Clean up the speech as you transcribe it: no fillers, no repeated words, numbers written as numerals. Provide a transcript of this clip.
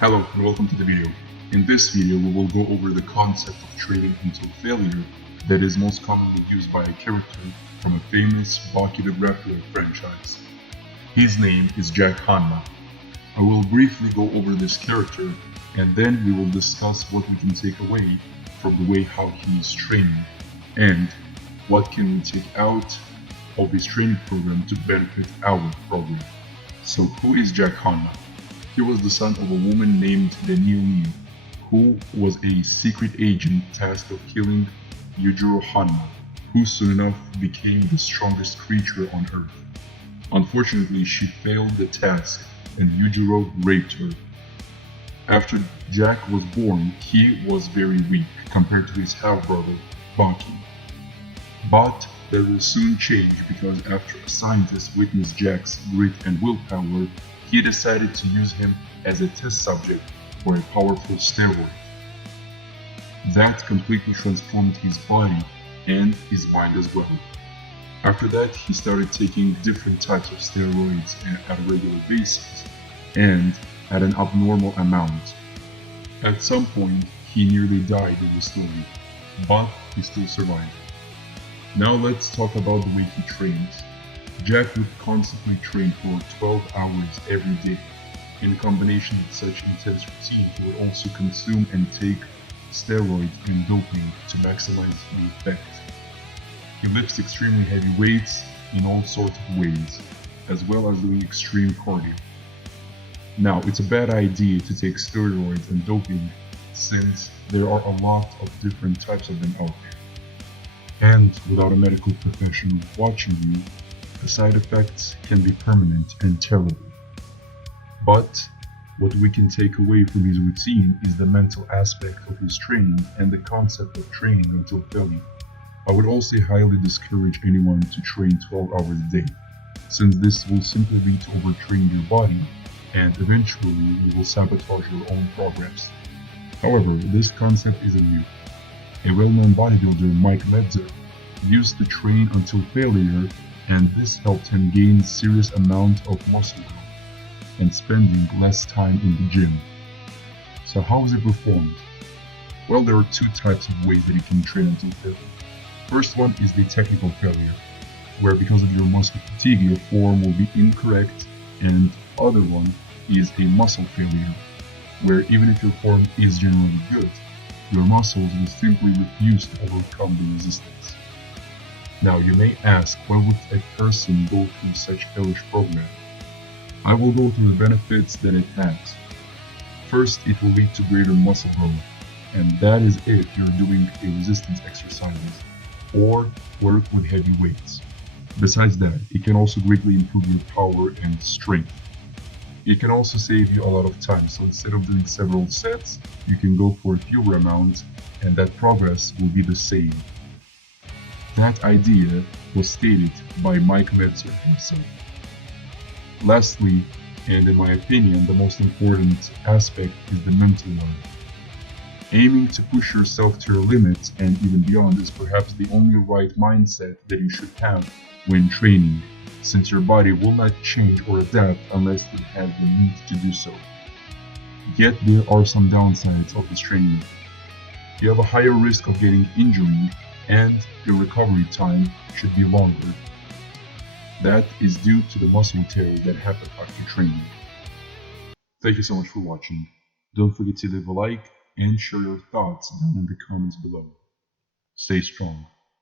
Hello and welcome to the video. In this video we will go over the concept of training until failure that is most commonly used by a character from a famous Baki the Grappler franchise. His name is Jack Hanma. I will briefly go over this character and then we will discuss what we can take away from the way how he is training and what can we take out of his training program to benefit our program. So who is Jack Hanma? He was the son of a woman named Daniel, who was a secret agent tasked of killing Yujiro Hanma, who soon enough became the strongest creature on Earth. Unfortunately, she failed the task and Yujiro raped her. After Jack was born, he was very weak compared to his half-brother, Baki. But that will soon change because after a scientist witnessed Jack's grit and willpower, he decided to use him as a test subject for a powerful steroid. That completely transformed his body and his mind as well. After that, he started taking different types of steroids at a regular basis and at an abnormal amount. At some point, he nearly died in the story, but he still survived. Now let's talk about the way he trains. Jack would constantly train for 12 hours every day. In combination with such intense routine, he would also consume and take steroids and doping to maximize the effect. He lifts extremely heavy weights in all sorts of ways, as well as doing extreme cardio. Now, it's a bad idea to take steroids and doping since there are a lot of different types of them out there. And without a medical professional watching you, the side effects can be permanent and terrible. But what we can take away from his routine is the mental aspect of his training and the concept of training until failure. I would also highly discourage anyone to train 12 hours a day, since this will simply lead to overtraining your body and eventually you will sabotage your own progress. However, this concept isn't new. A well-known bodybuilder, Mike Metzer, used to train until failure, and this helped him gain serious amount of muscle growth and spending less time in the gym. So how is it performed? Well, there are two types of ways that you can train until failure. First one is the technical failure, where because of your muscle fatigue, your form will be incorrect, and other one is a muscle failure, where even if your form is generally good, your muscles will simply refuse to overcome the resistance. Now you may ask, why would a person go through such hellish program? I will go through the benefits that it has. First, it will lead to greater muscle growth, and that is if you're doing a resistance exercises or work with heavy weights. Besides that, it can also greatly improve your power and strength. It can also save you a lot of time, so instead of doing several sets, you can go for fewer amounts and that progress will be the same. That idea was stated by Mike Metzer himself. Lastly, and in my opinion, the most important aspect is the mental one. Aiming to push yourself to your limits and even beyond is perhaps the only right mindset that you should have when training, since your body will not change or adapt unless it has the need to do so. Yet there are some downsides of this training method. You have a higher risk of getting injury and your recovery time should be longer. That is due to the muscle tear that happens after training. Thank you so much for watching. Don't forget to leave a like and share your thoughts down in the comments below. Stay strong.